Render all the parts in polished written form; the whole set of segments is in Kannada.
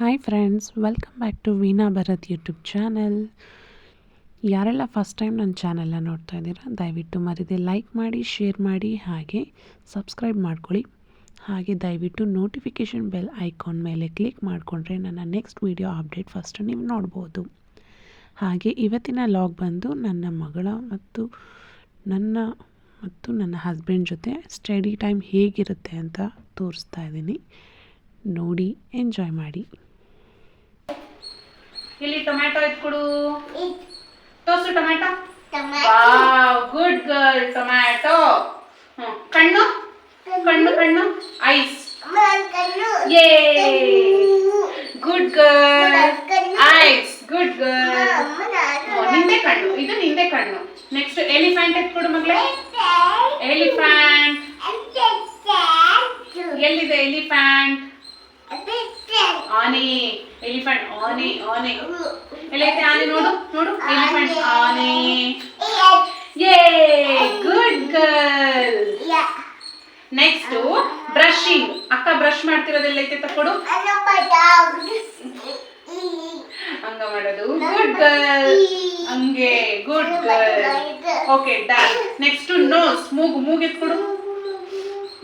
Hi friends, welcome back to Veena Bharath YouTube channel. ಯಾರೆಲ್ಲ ಫಸ್ಟ್ ಟೈಮ್ ನನ್ನ ಚಾನಲ್ನ ನೋಡ್ತಾ ಇದ್ದೀರಾ, ದಯವಿಟ್ಟು ಮರಿದೆ ಲೈಕ್ ಮಾಡಿ, ಶೇರ್ ಮಾಡಿ, ಹಾಗೆ ಸಬ್ಸ್ಕ್ರೈಬ್ ಮಾಡ್ಕೊಳ್ಳಿ. ಹಾಗೆ ದಯವಿಟ್ಟು ನೋಟಿಫಿಕೇಷನ್ ಬೆಲ್ ಐಕಾನ್ ಮೇಲೆ ಕ್ಲಿಕ್ ಮಾಡಿಕೊಂಡ್ರೆ ನನ್ನ ನೆಕ್ಸ್ಟ್ ವೀಡಿಯೋ ಅಪ್ಡೇಟ್ ಫಸ್ಟ್ ನೀವು ನೋಡ್ಬೋದು. ಹಾಗೆ ಇವತ್ತಿನ ಲಾಗ್ ಬಂದು ನನ್ನ ಮಗಳ ಮತ್ತು ನನ್ನ ಹಸ್ಬೆಂಡ್ ಜೊತೆ ಸ್ಟಡಿ ಟೈಮ್ ಹೇಗಿರುತ್ತೆ ಅಂತ ತೋರಿಸ್ತಾ ಇದ್ದೀನಿ. ನೋಡಿ, ಎಂಜಾಯ್ ಮಾಡಿ. ಇಲ್ಲಿ ಟೊಮ್ಯಾಟೊ ಎತ್ಕೊಡು. ತೋರ್ಸು tomato. Wow, good girl. Tomato. ಕಣ್ಣು ಕಣ್ಣು ಕಣ್ಣು ಐಸ್. ಯೇ, good girl. Ice, good girl. ನಿಂದೆ ಕಣ್ಣು, ಇದು ನಿಂದೆ ಕಣ್ಣು. ನೆಕ್ಸ್ಟ್ ಎಲಿಫೆಂಟ್ ಎತ್ಕೊಡು ಮಗಳೇ. ಎಲಿಫೆಂಟ್ ಎಲ್ಲಿದೆ? ಎಲಿಫೆಂಟ್. ಆನೆ. ಎಲಿಫೆಂಟ್ ಆನೆ. ಆನೆ ಎಲ್ಲೈತೆ? ಆನೆ ನೋಡು ನೋಡು. ಎಲಿಫೆಂಟ್ ಆನೆ. ಯೇ, ಗುಡ್ ಗರ್ಲ್. Next brushing. ಅಕ್ಕ ಬ್ರಷ್ ಮಾಡ್ತಿರೋದು ಎಲ್ಲೈತೆ? ತಕ್ಕೊಡು. ಹಂಗ ಮಾಡೋದು. Good girl. ಹಂಗೆ, good girl. Okay, done. Next nose. ಮೂಗು. ಮೂಗು ಎತ್ಕೊಡು.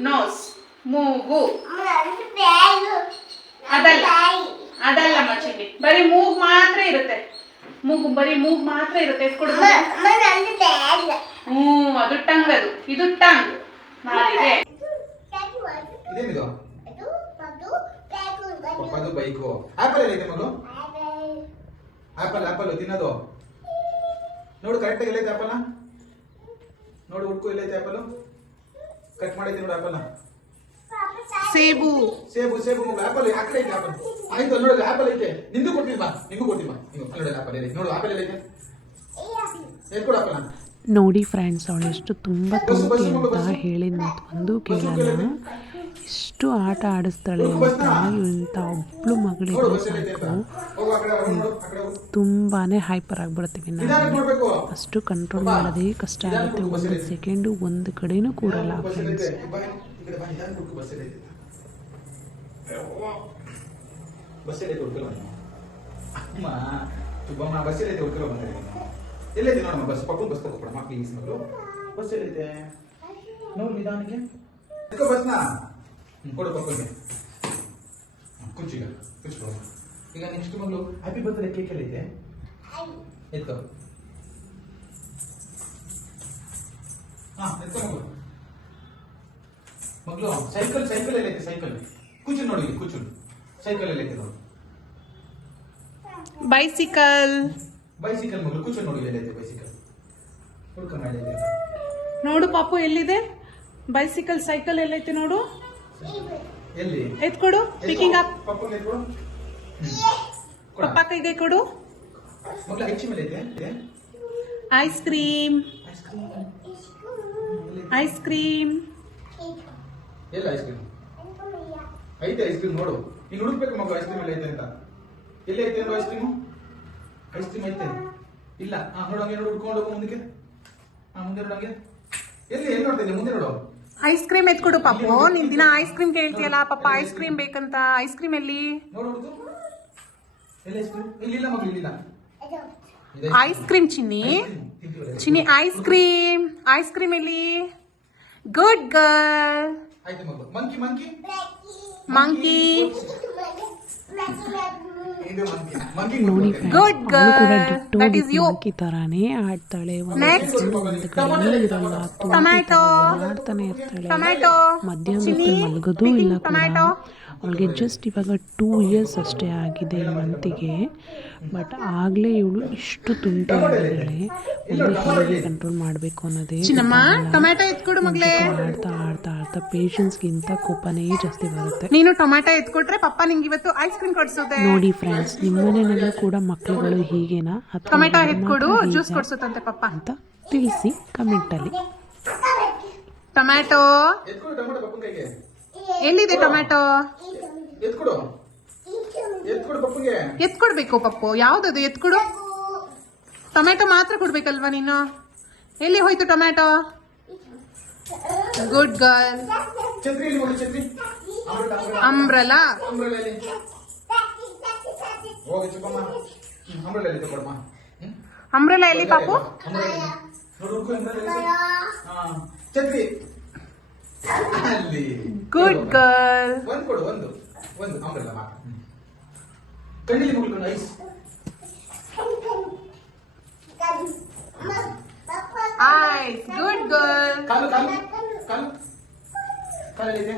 ನೋಸ್, ಮೂಗು. ಅದಲ್ಲ ಮಚ್ಚಿ, ಬರೀ ಮೂಗ್ ಮಾತ್ರ ಇರುತ್ತೆ. ಮೂಗು, ಬರೀ ಮೂಗ್ ಮಾತ್ರ ಇರುತ್ತೆ. ಎತ್ಕೊಡು. ಅದು ಟಂಗ್. ಅದು ಇದು ಟಂಗ್. ಮಾಡಿದೆ. ಬೈಕು. ಆಪಲ್ ಎಲ್ಲೈತೆ ಮಗು? ಆಪಲ್ ಆಪಲ್ ತಿನ್ನೋದು ನೋಡು. ಕರೆಕ್ಟಾಗಿ ಎಲ್ಲೈತೆ ಆಪಲ್? ನೋಡು, ಹುಡ್ಕು ಎಲ್ಲೈತೆ ಆಪಲ್? ಕಟ್ ಮಾಡೈತೆ ನೋಡು ಆಪಲ್. ಸೇಬು. ಸೇಬು ಸೇಬು ಮಗು. ಆಪಲ್ ಆ ಕಡೆ ಐತೆ. ಆಪಲ್ ಆಯ್ತು ನೋಡಿ, ಆಪಲ್ ಐತೆ. ನಿಂದು ಕೊಡ್ತೀನಿ ಬಾ, ನಿಂಗೂ ಕೊಡ್ತೀನಿ ಬಾ. ನೋಡಿ ಆಪಲ್ ಎಲ್ಲೈತೆ ನೋಡು. ಆಪಲ್ ಎಲ್ಲೈತೆ? ಎತ್ಕೊಡು ಆಪಲ್. ನೋಡಿ ಫ್ರೆಂಡ್ಸ್, ಅವಳು ಎಷ್ಟು ತುಂಬ ತುಂಟಿ ಅಂತ ಹೇಳಿದ ಮಾತು ಒಂದು ಕೇಳಲ್ಲ. ಇಷ್ಟು ಆಟ ಆಡಿಸ್ತಾಳೆ ಅಂತ ಇಂಥ ಒಬ್ಳು ಮಗಳಿಗೆ ಸಾಕು ತುಂಬಾ ಹೈಪರ್ ಆಗಿಬಿಡ್ತೀವಿ ನಾವು. ಅಷ್ಟು ಕಂಟ್ರೋಲ್ ಮಾಡೋದೇ ಕಷ್ಟ ಆಗುತ್ತೆ. ಒಂದು ಸೆಕೆಂಡು ಒಂದು ಕಡೆನೂ ಕೂರಲ್ಲ ಫ್ರೆಂಡ್ಸ್. ಎಲ್ಲೈತೆ ನೋಡಮ್ಮ ಬಸ್. ಪಪ್ಪು ಬಸ್ ತಗೋಬಿಡಮ್ಮ ಪ್ಲೀಸ್ ಮಗಳು. ಬಸ್ ಎಲ್ಲೈತೆ ನೋಡು ನಿಧಾನಕ್ಕೆ. ಎತ್ಕೋ ಬಸ್ನ. ಕೊಡು ಪಪ್ಪಗೆ. ಕುಚ್ಚೀಗ ಕುಚ್ಕೊಡ. ಈಗ ನೆಕ್ಸ್ಟ್ ಮಗಳು ಹ್ಯಾಪಿ ಬರ್ತ್ಡೇ ಕೇಕ್ ಎಲ್ಲೈತೆ? ಎತ್ಕೋ. ಎತ್ಕೋ ಮಗಳು. ಮಗಳು ಸೈಕಲ್. ಸೈಕಲ್ ಎಲ್ಲೈತೆ? ಸೈಕಲ್ ಕುಚ್ಚು ನೋಡಿ. ಕುಚ್ಚು ಸೈಕಲ್ ಎಲ್ಲೈತೆ ನೋಡು. ಬೈಸಿಕಲ್. ಬೈಸಿಕಲ್ ಮಗಳು. ಕುಚ್ಚು ನೋಡಿ ಎಲ್ಲೈತೆ ಬೈಸಿಕಲ್. ಹುಡ್ಕ ಮಾಡಿ ನೋಡು ಪಾಪು, ಎಲ್ಲಿದೆ ಬೈಸಿಕಲ್? ಸೈಕಲ್ ಎಲ್ಲೈತೆ ನೋಡು. ಎಲ್ಲಿ? ಎತ್ಕೊಡು. Picking up. ಪಪ್ಪಗೆ ಎತ್ಕೊಡು. ಪಪ್ಪ ಕೈಗೆ ಕೊಡು. ಮಗಳ ಹೆಚ್ಚಿ ಮೇಲೆ ಐತೆ. Ice cream. Ice cream. ಎಲ್ಲ ಐಸ್ ಕ್ರೀಮ್ ಐತೆ? ಐಸ್ ಕ್ರೀಮ್ ನೋಡು. ನೀನು ಹುಡುಕ್ಬೇಕು ಮಗು ಐಸ್ ಕ್ರೀಮ್ ಎಲ್ಲ ಐತೆ ಅಂತ. ಎಲ್ಲಿ ಐತೆ ನೋಡು ಐಸ್ ಕ್ರೀಮು? ಐಸ್ ಕ್ರೀಮ್ ಐತೆ? ಇಲ್ಲ. ನೋಡು, ಹಂಗೆ ನೋಡು. ಹುಡ್ಕೊಂಡು ಹೋಗು ಮುಂದಕ್ಕೆ. ಮುಂದೆ ನೋಡು. ಹಂಗೆ ಎಲ್ಲಿ ಎಲ್ಲಿ ನೋಡ್ತಾ ಇದ್ದೆ? ಮುಂದೆ ನೋಡು. ಐಸ್ ಕ್ರೀಮ್ ಎತ್ಕೊಡು ಪಾಪು. ನೀನ್ ದಿನ ಐಸ್ ಕ್ರೀಮ್ ಕೇಳ್ತೀಯಲ್ಲ ಪಪ್ಪ. ಐಸ್ ಕ್ರೀಮ್ ಬೇಕಂತ. ಐಸ್ ಕ್ರೀಮ್ ಎಲ್ಲಿ? ನೋಡು ಹುಡುಕು. ಎಲ್ಲಿ ಐಸ್ ಕ್ರೀಮ್? ಇಲ್ಲಿಲ್ಲ ಮಗು, ಇಲ್ಲಿಲ್ಲ. Ice cream Chinni. Chinni ice cream. Ice cream ಎಲ್ಲಿ? Good girl. ಆಯ್ತು ಮಗು. Monkey monkey monkey. ಇದು ಮಂಕಿ. ಮಂಕಿ ನೋಡಿ good girl. That is you. Monkey ತರಾನೇ ಆಡ್ತಾಳೆ. ನೆಕ್ಸ್ಟ್ ಒಂದು ಕಡೆ ಇರಲ್ಲ, ಟೊಮ್ಯಾಟೊ. ಆಡ್ತಾನೆ ಇರ್ತಾಳೆ. ಟೊಮ್ಯಾಟೊ. ಮಧ್ಯಾಹ್ನ ಹೊತ್ತು ಮಲಗೋದು ಇಲ್ಲ ಕೂಡ. ಅವಳಿಗೆ ಜಸ್ಟ್ ಇವಾಗ 2 years ಅಷ್ಟೇ ಆಗಿದೆ ಈ ಮಂತಿಗೆ. ಬಟ್ ಆಗಲೇ ಇವಳು ಇಷ್ಟು ತುಂಟಿ ಆಗಿದ್ದಾಳೆ. ಹೇಗೆ ಕಂಟ್ರೋಲ್ ಮಾಡಬೇಕು ಅನ್ನೋದೇ ಟೊಮ್ಯಾಟೊ ಎತ್ಕೊಡು ಮಗಳೇ. ಆಡ್ತಾ ಆಡ್ತಾ ಆಡ್ತಾ ಪೇಷನ್ಸ್ಗಿಂತ ಕೋಪನೇ ಜಾಸ್ತಿ ಬರುತ್ತೆ. ನೀನು ಟೊಮ್ಯಾಟೊ ಎತ್ಕೊಟ್ರೆ ಪಪ್ಪ ನಿಂಗೆ ಇವತ್ತು ಐಸ್ ಕ್ರೀಮ್ ಕೊಡ್ಸೋದೆ. ನೋಡಿ ಫ್ರೆಂಡ್ಸ್, ನಿಮ್ಮನೆಯಲ್ಲೂ ಕೂಡ ಮಕ್ಕಳುಗಳು ಹೀಗೇನಾ ಅಥವಾ ಟೊಮ್ಯಾಟೊ ಎತ್ಕೊಡು, ಜ್ಯೂಸ್ ಕೊಡ್ಸುತ್ತಂತೆ ಪಪ್ಪ ಅಂತ ತಿಳಿಸಿ ಕಮೆಂಟಲ್ಲಿ. ಟೊಮ್ಯಾಟೊ ಎತ್ಕೊಡು. ಟೊಮೆಟೊ ಪಪ್ಪನ ಕೈಗೆ. ಎಲ್ಲಿದೆ ಟೊಮ್ಯಾಟೊ? ಎತ್ಕೊಡು. ಎತ್ಕೊಡು ಪಪ್ಪಗೆ. ಎತ್ಕೊಡ್ಬೇಕು ಪಪ್ಪು. ಯಾವ್ದದು? ಎತ್ಕೊಡು. ಟೊಮ್ಯಾಟೊ ಮಾತ್ರ ಕೊಡ್ಬೇಕಲ್ವಾ ನೀನು? ಎಲ್ಲಿ ಹೋಯ್ತು ಟೊಮ್ಯಾಟೊ? Good girl. ಛತ್ರಿ. ಛತ್ರಿ. ಅಂಬ್ರಲಾ. ಹೋಗಿ ಚಿಕ್ಕಮ್ಮ ಅಂಬ್ರೆಲ್ಲ ಎಲ್ಲಿ ಕೊಡಮ್ಮ ಅಂಬ್ರೆಲಾ ಎಲ್ಲಿ ಪಾಪು? ನೋಡು ಛತ್ರಿ ಅಲ್ಲಿ. Good girl. ಒಂದು ಕೊಡು, ಒಂದು ಒಂದು ಅಂಬ್ರೆಲ್ಲ ಮಾತ್ರ. ಕಣ್ಣಿಲಿ ಮುಗಿಕೊಂಡು ಐಸ್. ಐಸ್. Good girl. ಕಾಲು ಕಾಲು ಕಾಲು ಕಾಲಲ್ಲಿದೆ.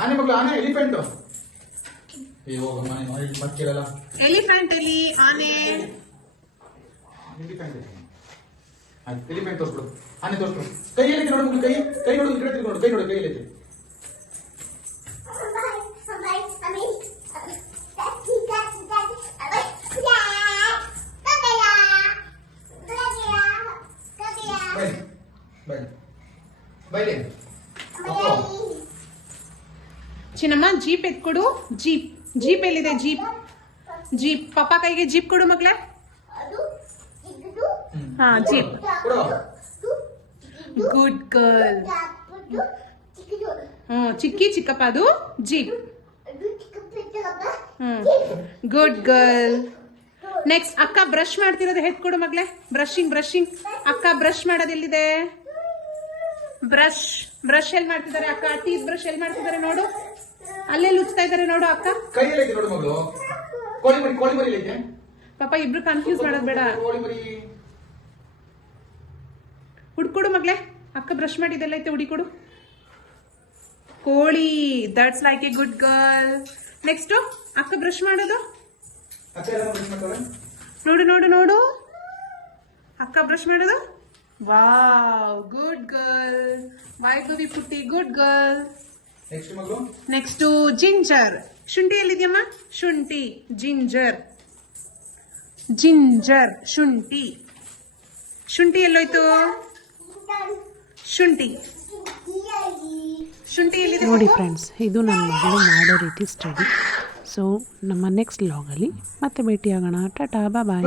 ಆನೆ ಮಗಳು, ಆನೆ, ಎಲಿಫೆಂಟು. ಹೋಗಮ್ಮ ಮಕ್ಕಳೆಲ್ಲ ಎಲಿಫೆಂಟ್ ಎಲ್ಲಿ? ಆನೆ. ಎಲಿಫೆಂಟ್ ತೋರಿಸ್ಬಿಡು, ಆನೆ ತೋರಿಸ್ಬಿಡು. ಕೈ ಎಲ್ಲಿದೆ ನೋಡು ಮಗಳು, ಕೈ ಕೈ ನೋಡು, ಈ ಕಡೆ ತಿರ್ಗಿ ನೋಡು, ಕೈ ನೋಡು, ಕೈ ಎಲ್ಲಿದೆ? ಬೈ ಬೈಲಿ. ಚಿನ್ನಮ್ಮ ಜೀಪ್ ಎತ್ಕೊಡು. ಜೀಪ್. ಜೀಪ್ ಎಲ್ಲಿದೆ? ಜೀಪ್. ಜೀಪ್. ಪಪ್ಪ ಕೈಗೆ ಜೀಪ್ ಕೊಡು ಮಗ್ಳೆ. ಹಾ, ಜೀಪ್. Good girl. ಚಿಕ್ಕಿ ಚಿಕ್ಕಪ್ಪ ಅದು ಜೀಪ್. Good girl. ನೆಕ್ಸ್ಟ್ ಅಕ್ಕ ಬ್ರಷ್ ಮಾಡ್ತಿರೋದು ಎತ್ಕೊಡು ಮಗ್ಳೆ. Brushing brushing. ಅಕ್ಕ ಬ್ರಷ್ ಮಾಡೋದು ಎಲ್ಲಿದೆ? ಬ್ರಷ್. ಬ್ರಷ್ ಎಲ್ಲಿ ಮಾಡ್ತಿದ್ದಾರೆ ಅಕ್ಕ? ಟೀತ್ ಬ್ರಷ್ ಎಲ್ಲಿ ಮಾಡ್ತಿದ್ದಾರೆ ನೋಡು. ಅಲ್ಲೆಲ್ಲಿ ಉಚ್ತಾ ಇದ್ದಾರೆ ನೋಡು ಅಕ್ಕ. ಕೈಯಲ್ಲಿ ನೋಡು ಮಗಳು. ಕೋಳಿ ಮರಿ, ಕೋಳಿ ಮರಿ ಐತೆ. ಪಾಪ ಇಬ್ರು ಕನ್ಫ್ಯೂಸ್ ಮಾಡೋದು ಬೇಡ. ಕೋಳಿ ಮರಿ ಹುಡ್ಕೊಡು ಮಗ್ಲೆ. ಅಕ್ಕ ಬ್ರಷ್ ಮಾಡಿದೆಲ್ಲ ಐತೆ, ಹುಡಿಕೊಡು. ಕೋಳಿ. That's like A good girl. Next ಅಕ್ಕ ಬ್ರಷ್ ಮಾಡೋದು ನೋಡು ನೋಡು ನೋಡು. ಅಕ್ಕ ಬ್ರಷ್ ಮಾಡೋದು. Wow, good girl. ವಾಯ್ಗುವಿ ಪುಟ್ಟಿ, ಗುಡ್ ಗರ್ಲ್. ನೆಕ್ಸ್ಟ್ ಮಗಳು. Next ginger. ಶುಂಠಿ ಎಲ್ಲಿದೆಯಮ್ಮ? ಶುಂಠಿ. ಜಿಂಜರ್. ಜಿಂಜರ್. ಶುಂಠಿ. ಶುಂಠಿ ಎಲ್ಲೋಯ್ತು? ಶುಂಠಿ. ಶುಂಠಿ ಎಲ್ಲಿದೆ? ನೋಡಿ ಫ್ರೆಂಡ್ಸ್, ಇದು ನನ್ನ ಮಗಳು ಮಾಡೋ ರೀತಿ ಸ್ಟಡಿ. ಸೊ ನಮ್ಮ ನೆಕ್ಸ್ಟ್ ಲಾಗಲ್ಲಿ ಮತ್ತೆ ಭೇಟಿಯಾಗೋಣ. ಟಾಟಾ, ಬಾಯ್.